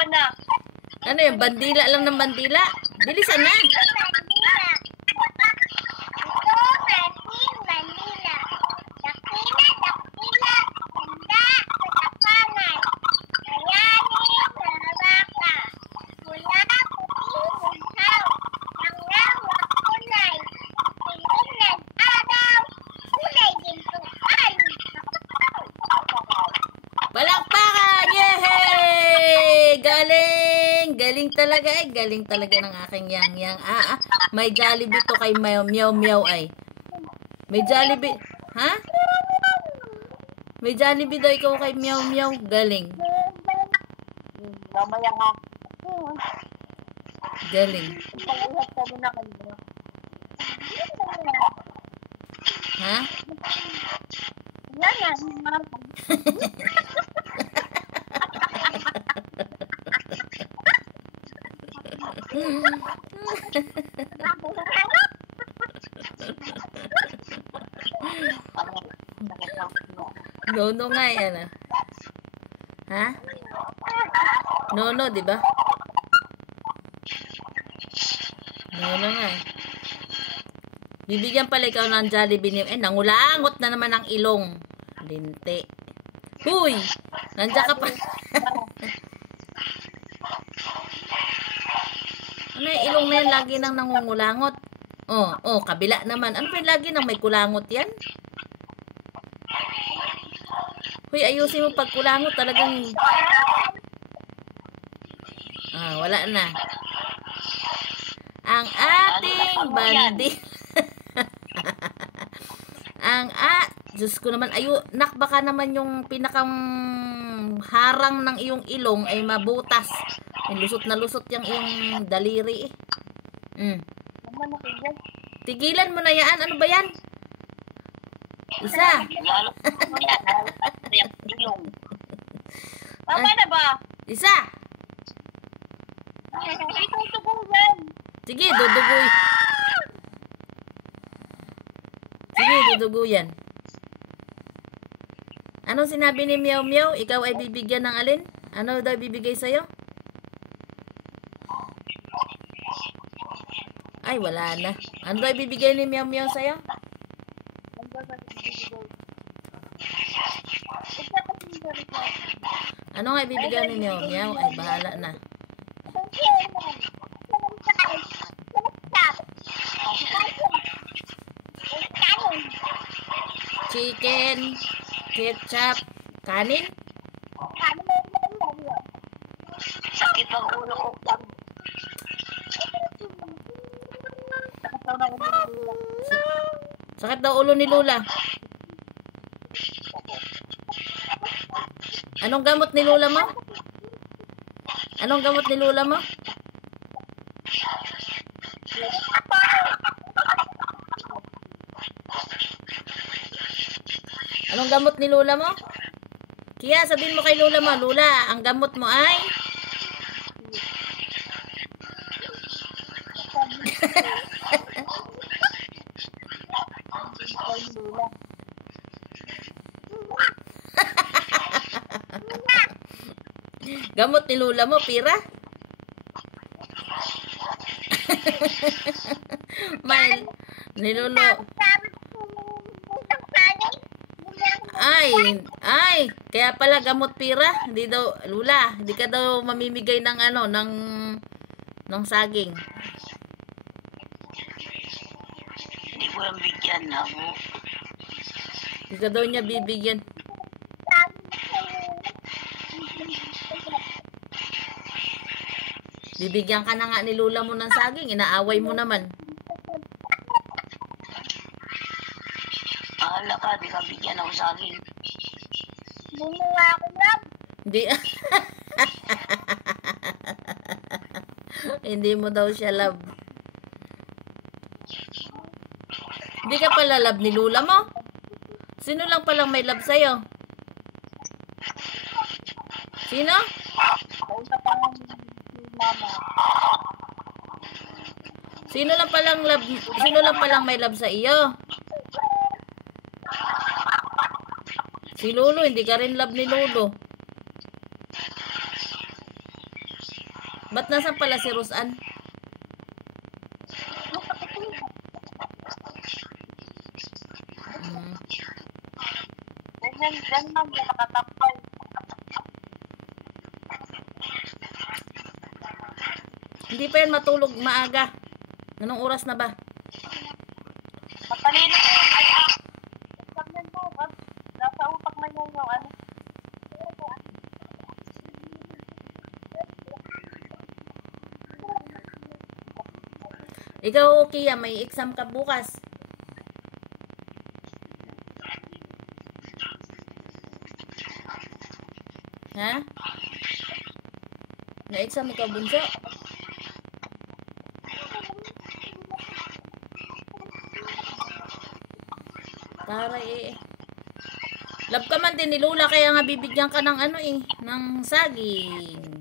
Dalawa na. Ano yung bandila lang ng bandila? Bilisan na. Palakpakan! Yehey! Galing! Galing talaga eh. Galing talaga ng aking yang. May Jollibee to kay Meow Meow ay. May Jollibee. Ha? May Jollibee daw ikaw kay Meow Meow. Galing. Mamaya nga. Galing. Pag-uhat ka muna kayo. Ha? Wala na. Nono nga yan ah. Ha? Nono, di ba? Nono nga eh. Bibigyan pala ikaw ng Jollibee ni... nangulangot na naman ang ilong. Linti. Huy! Nandiyan ka pa. Ano yung ilong na yan? Lagi nang nangungulangot. Kabila naman. Ano pa yung lagi nang may kulangot yan? Huy, ayusin mo pag kulangot talagang... wala na. Ang ating bandi. Diyos ko naman, nak baka naman yung pinakang harang ng iyong ilong ay mabutas. Lusot na lusot yung iyong daliri eh. Tigilan mo na yan. Ano ba yan? Isa. Tama na ba? Isa. Itutubugan. Sige, dudugoy. Sige, dudugoyan. Anong sinabi ni Meow Meow? Ikaw ay bibigyan ng alin? Ano daw bibigay sa'yo? Ay, wala na. Ano daw bibigay ni Meow Meow sa'yo? Ano nga ibibigay ni Meow Meow? Ay, bahala na. Chicken, ketchup, kanin? Sakit ang ulo ko. Sakit daw ulo ni Lola. Anong gamot ni Lola mo? Anong gamot ni Lola mo? Anong gamot ni Lola mo? Kaya sabihin mo kay Lola mo, Lola, ang gamot mo ay... Gamot ni Lola mo, pira? May nilolo. Ay, kaya pala gamot pira, hindi daw Lola, hindi ka daw mamimigay ng ng saging. Hindi ko lang bigyan ako. Hindi ka daw niya bibigyan. Bibigyan ka na nga ni Lola mo ng saging, inaaway mo naman. Bahala ka, di ka bigyan ako saging. Bumuha ako lang. Hindi. Hindi mo daw siya love. Hindi ka pala love ni Lola mo? Sino lang palang may love sa'yo? Sino? Sino lang palang may love sa iyo? Si Lolo, hindi ka rin love ni Lolo. Ba't nasan pala si Roseanne? Hmm. Ganyan lang yung nakatapal. Hindi pa yan matulog maaga. Anong oras na ba? Matalino ko. Tignan mo, nasa utak na niya yung ano. Ikaw, Kia, may exam ka bukas. Ha? May exam ikaw, bunso? Taray eh. Love ka man din ni Lola, kaya nga bibigyan ka ng ano eh, ng saging.